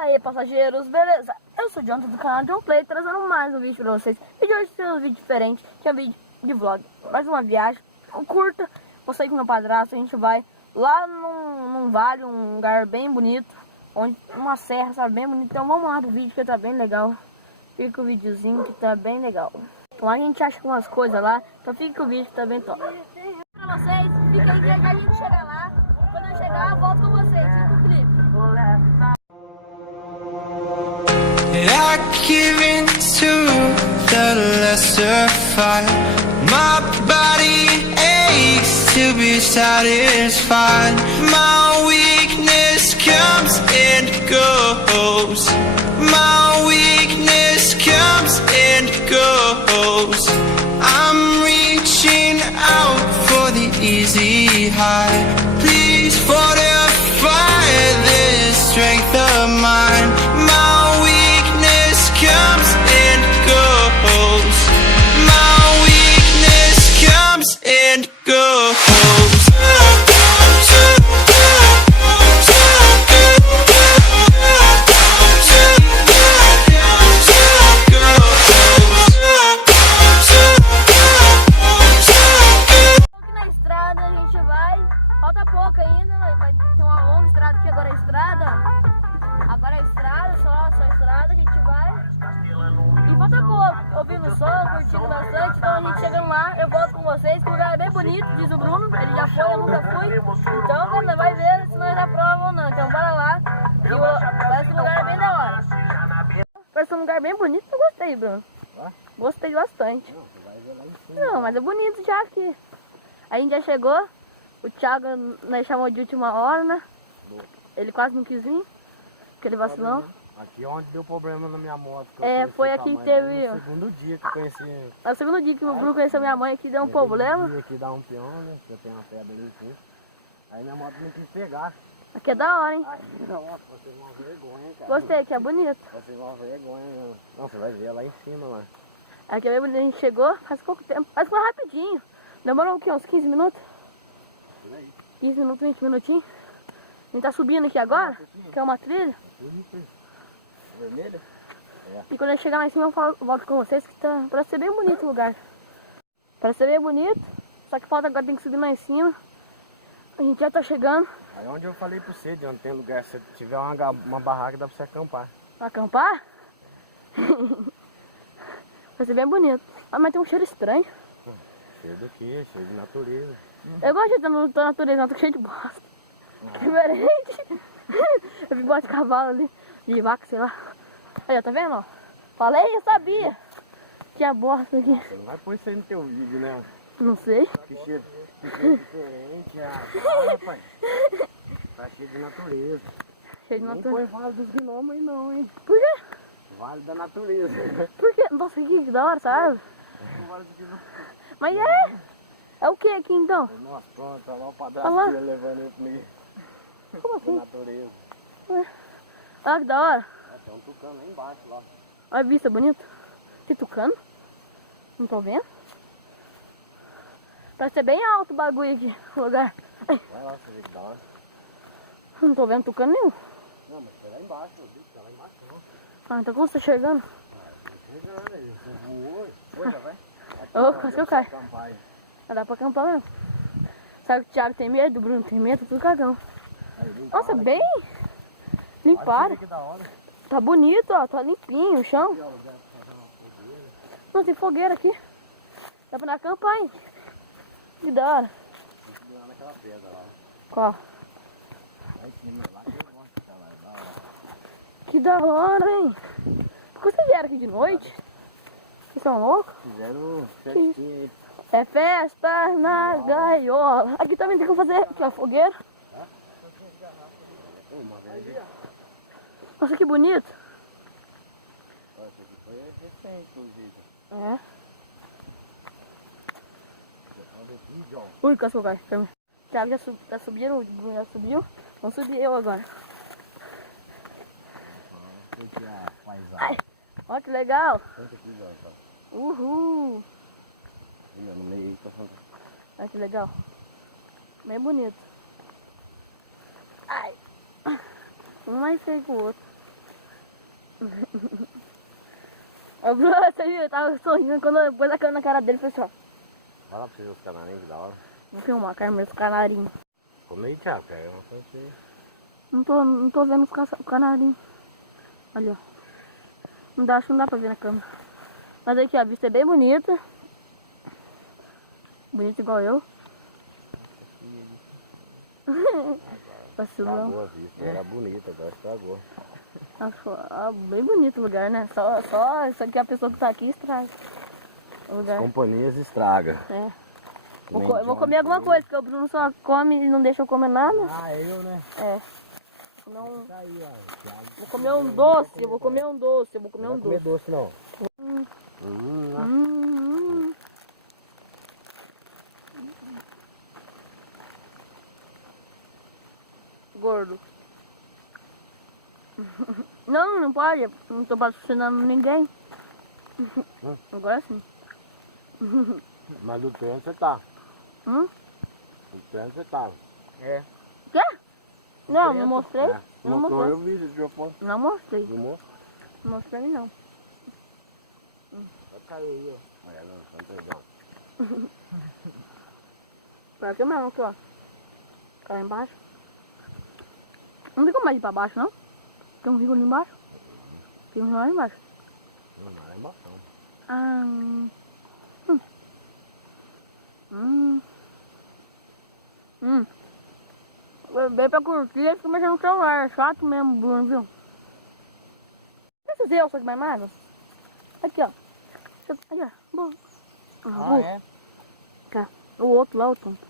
aí, passageiros, beleza? Eu sou o Jhonatan do canal Encontrei, trazendo mais um vídeo pra vocês. E de hoje tem um vídeo diferente, que é um vídeo de vlog. Mais uma viagem curta. Vou sair com meu padrasto, a gente vai lá num vale, um lugar bem bonito, onde uma serra, sabe, bem bonito. Então vamos lá pro vídeo que tá bem legal. Fica com o videozinho que tá bem legal. Então a gente acha umas coisas lá, então fica com o vídeo que tá bem top. Pra vocês, fica aí que a gente chega lá. Quando eu chegar, eu volto com vocês. Fica o clipe. I give in to the lesser fight. My body aches to be satisfied. My weakness comes and goes. My weakness comes and goes. I'm reaching out for the easy high. Please fortify this strength of mine. My weakness comes and goes. My weakness comes and goes. Aqui na estrada a gente vai, falta pouco ainda, vai ter uma longa estrada aqui, agora é estrada. Agora é estrada, só estrada, a gente vai. E falta pouco, ouvindo o som, curtindo bastante. Então a gente chegando lá, eu volto com vocês, que o lugar é bem bonito, diz o Bruno. Ele já foi, eu nunca fui. Então nós vai ver se nós dá prova ou não. Então bora lá, parece que o lugar é bem da hora. Parece um lugar bem bonito, eu gostei, Bruno. Gostei bastante. Não, mas é bonito já aqui. A gente já chegou, o Thiago nós chamou de última hora, né? Ele quase não quis vir. Que ele vacilou. Aqui onde deu problema na minha moto. Foi aqui que teve. No segundo dia que eu conheci. No segundo dia que o Bruno conheceu minha mãe, aqui deu um problema. Aqui dá um peão, né? Que eu tenho uma pedra ali em cima. Aí minha moto não quis pegar. Aqui é da hora, hein? Ai, nossa, você uma vergonha, cara. Gostei, aqui é bonito. Você uma vergonha, meu. Não, você vai ver lá em cima, lá. Aqui é bem bonito, a gente chegou faz pouco tempo. Mas foi rapidinho. Demorou o quê? Uns 15 minutos? 15 minutos, 20 minutinhos. A gente tá subindo aqui agora, que é uma trilha. Vermelho? É. E quando eu chegar lá em cima eu volto com vocês, que tá, parece ser bem bonito o lugar. Parece ser bem bonito, só que falta agora, tem que subir lá em cima. A gente já tá chegando. Aí onde eu falei pra você, de onde tem lugar, se tiver uma barraca dá pra você acampar. Acampar? Vai ser bem bonito. Ah, mas tem um cheiro estranho. Cheio do quê? Cheio de natureza. Eu gosto de estar na natureza, não, tô cheio de bosta. Diferente. Eu vi bosta de cavalo ali, de vaca, sei lá. Aí, ó, tá vendo, ó? Falei, eu sabia. Tinha bosta aqui. Você não vai pôr isso aí no teu vídeo, né? Não sei. Que cheiro diferente, rapaz. Tá cheio de natureza. Cheio de Não natureza. põe Vale dos Gnomos aí não, hein? Por quê? Vale da natureza. Por quê? Nossa, que da hora essa árvore. Vale dos Gnomos. Mas é o que aqui então? Nossa, pronto, olha lá o padrasto Olha lá. dele levando ele comigo. Como Da assim? natureza. Olha que da hora. Tem um tucano lá embaixo, lá. Olha a vista bonita. Tem tucano? Não tô vendo. Parece ser bem alto o bagulho aqui, o lugar. Ai, Vai lá, você vê que da hora. não tô vendo tucano nenhum. Não, mas foi lá embaixo, não vi que tá lá embaixo não. Ah, então como você tá chegando? Chegando aí, você voou. Oi, já vai? Ô, quase que eu caio. Acampar aí. Vai dar pra acampar mesmo. Sabe que o Thiago tem medo, o Bruno tem medo, tudo cagão. Aí, limpa Nossa, a hora. bem Olha limpado. que da hora. Tá bonito, ó, tá limpinho o chão. Aqui, ó, lugar pra fazer uma fogueira. Não, tem fogueira aqui. Dá pra acampar, hein? Que da hora. Tem que ir lá naquela pedra lá. Qual? Lá em cima, lá que eu gosto de ficar lá, é da hora. Que da hora, hein? Por que vocês vieram aqui de noite? Vocês são loucos? Fizeram festinha aí. É festa na gaiola. Aqui também tem que fazer aqui, ó, fogueira. Uma vez. Nossa, que bonito. Olha, isso aqui foi recente, pelo jeito. É. Olha aqui, John. Ui, cascou, cara. O Thiago já subiu, o Bruno já subiu. Vamos subir eu agora. Aqui a paisagem. Ai, olha que legal. Senta aqui, John. Uhul. Aqui, ó, no meio aí, tá falando. Olha que legal. Bem bonito. Ai. Um mais feio que o outro. O Bruno, você viu? Eu tava sorrindo quando eu pus a câmera na cara dele, falei assim, ó. Fala pra vocês os canarinhos, que da hora. Vou filmar, cara, meus canarinhos. Come aí, Thiago, pega uma coisa aí. Não tô vendo os canarinhos. Ali, ó. Acho que não dá pra ver na câmera. Mas aqui, ó, a vista é bem bonita. Bonita igual eu. Vacilão. Estragou a vista, era bonita, agora estragou. Bem bonito o lugar, né? Só isso aqui, a pessoa que tá aqui estraga o lugar. Companhias estraga. É. Eu vou comer alguma coisa, porque o Bruno só come e não deixa eu comer nada. Ah, eu, né? É. Não. Tá aí, ó. Vou comer um doce, eu vou comer um doce, Não vai comer doce, não. Gordo. Não pode, não tô patrocinando ninguém. Agora sim. Mas do treino você tá. Do treino você tá. É. Quê? Não mostrei. É. Não Mostrou, mostrei. eu vi, você já foi. Não mostrei. Não mostrou? Não mostrei não. Vai cair aí, ó. Olha, não, tá entendendo. Pra que mesmo aqui, ó. Fica lá embaixo. Não tem como mais ir pra baixo, não? Tem um rio ali embaixo? Tem um rio lá embaixo. Não, é embaixo. Bem pra curtir, ele fica mexendo no celular. É chato mesmo, Bruno, viu? Esses eu, só que mais magros. Aqui, ó. Aí, ó. Bom. É? Tá. O outro lá, o tonto.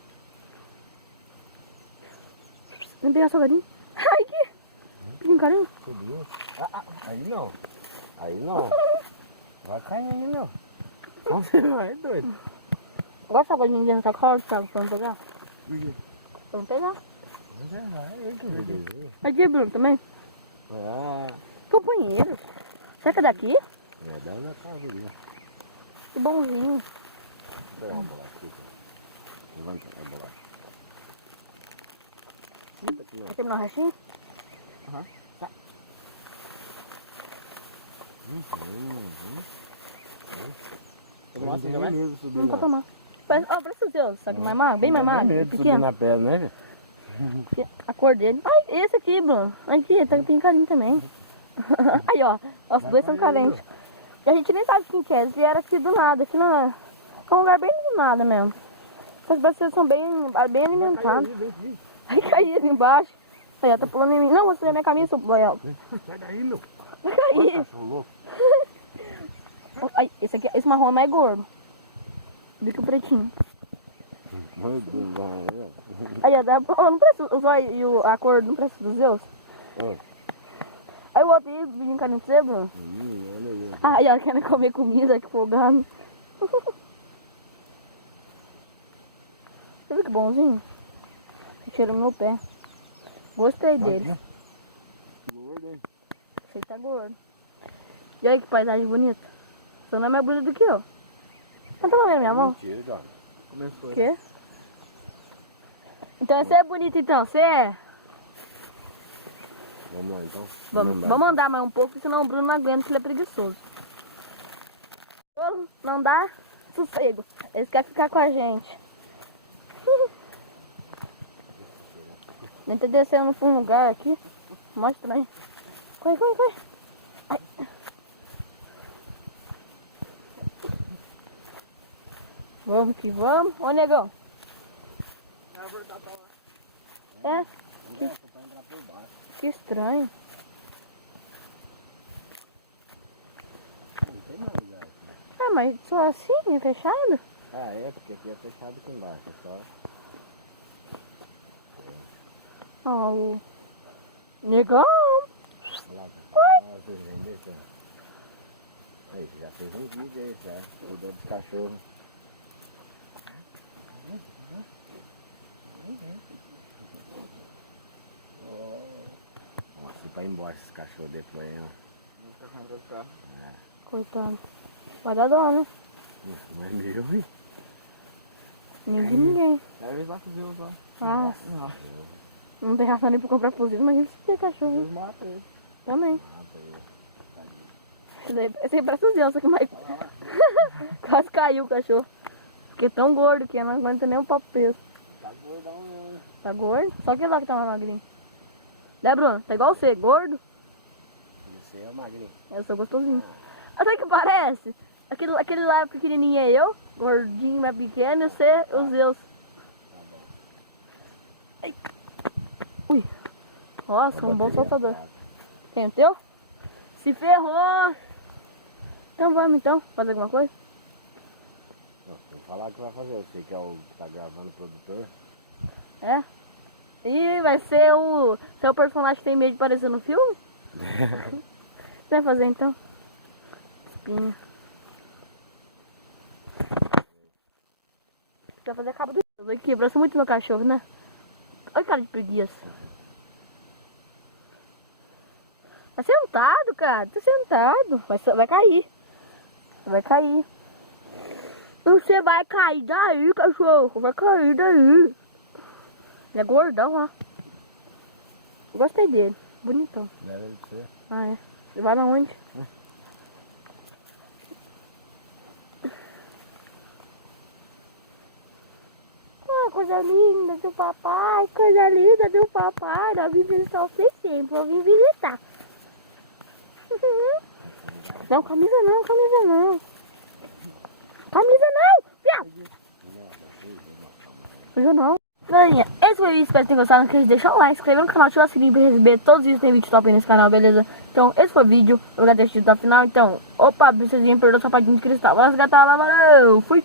Vem pegar salgadinho. Ai, que... Pedindo carinho. Aí não. Aí não. Vai cair aí, meu. Onde você vai, doido? Agora salgadinho dentro da sacola, sabe? Pra não pegar? Pra não pegar. Aqui, Bruno, também. Companheiros. Será que é daqui? É, dá na casa ali. Que bonzinho. Espera uma bolacha aqui. Levanta a bolacha. Vai terminar o restinho? Tá. Não pode tomar. Parece o seu, só que mais magro, bem mais magro, pequeno. Na perna, né? A cor dele. Ai, esse aqui, Bruno. Aqui, tem carinho também. Aí, ó. Os dois são carentes. E a gente nem sabe quem que é. Eles vieram aqui do nada. Aqui na... É um lugar bem do nada mesmo. Essas brasileiras são bem alimentadas. Vai cair ali embaixo. Aí, ó, tá pulando em mim. Não, você é minha camisa, seu boial. Sai daí, meu. Vai cair. Ai, esse marrom é mais gordo do que o pretinho. Aí, ó, não precisa, o zóio e a cor não precisa dos seus. Aí o outro aí, pedindo carinho pra você, Bruno. Aí, ó, querendo comer comida, que folgado. Você viu que bonzinho? Cheirou no meu pé. Gostei dele. Você tá gordo. E aí, que paisagem bonita. Seu nome é mais bonito do que eu. Não tá vendo minha mão? Mentira, John. Começou. O quê? Então você é bonito, então. Você é... Vamos lá, então. Vamos andar mais um pouco, senão o Bruno não aguenta, porque ele é preguiçoso. Não dá sossego. Eles querem ficar com a gente. Nem tá descendo pra um lugar aqui. Mó estranho. Corre. Ai. Vamos que vamos. Ô, negão. É? Que estranho. Ah, mas só assim, é fechado? Ah, é, porque aqui é fechado aqui embaixo, é só... Ó, o... Negão! Deixa. Aí, já fez um vídeo aí, já. Mudou de cachorro. Nossa, pra ir embora esses cachorros dentro aí, ó. Coitado. Vai dar dó, né? Não é meu, hein? Nem de ninguém. É, vez lá que viu lá. Ah, não tem ração nem pra comprar fuzil, mas a gente tem cachorro. Mata ele. Também. Mata ele. Esse aí parece o Deus, só que mais... Quase caiu o cachorro. Porque é tão gordo que não aguenta nem um papo peso. Tá gordão mesmo, né? Tá gordo? Só que lá que tá mais magrinho. Né, Bruno? Tá igual você, gordo? Você é o magrinho. Eu sou gostosinho. Até que parece. Aquele lá pequenininho é eu, gordinho, mais pequeno, e você, os Zeus. Ai. Ui. Nossa, um bom soltador. Tem o teu? Se ferrou! Então vamos então, fazer alguma coisa? Não, vou falar que vai fazer. Você que é o que tá gravando o produtor. É? E vai ser o seu personagem que tem medo de aparecer no filme? Você vai fazer então? Espinha. Você vai fazer a cabo do jogo. Quebrou-se muito meu cachorro, né? Olha cara de preguiça. Tá sentado, cara. Tá sentado. Vai cair. Vai cair. Você vai cair daí, cachorro. Vai cair daí. Ele é gordão, ó. Gostei dele. Bonitão. Deve ser. Ah, é. Ele vai na onde? Ah, coisa linda do papai. Coisa linda do papai. Eu vim visitar você sempre. Eu vim visitar. Não, camisa não, camisa não. Camisa não, viado. Eu não. Galerinha, esse foi o vídeo, espero que tenham gostado. Não esqueça de deixar um like, se inscrever no canal, ativar o sininho pra receber todos os vídeos que tem vídeo top aí nesse canal, beleza? Então, esse foi o vídeo. Obrigado por ter assistido até o final. Então, opa, vocês me perdoam sua patinha de cristal. Valeu, gata, valeu, fui.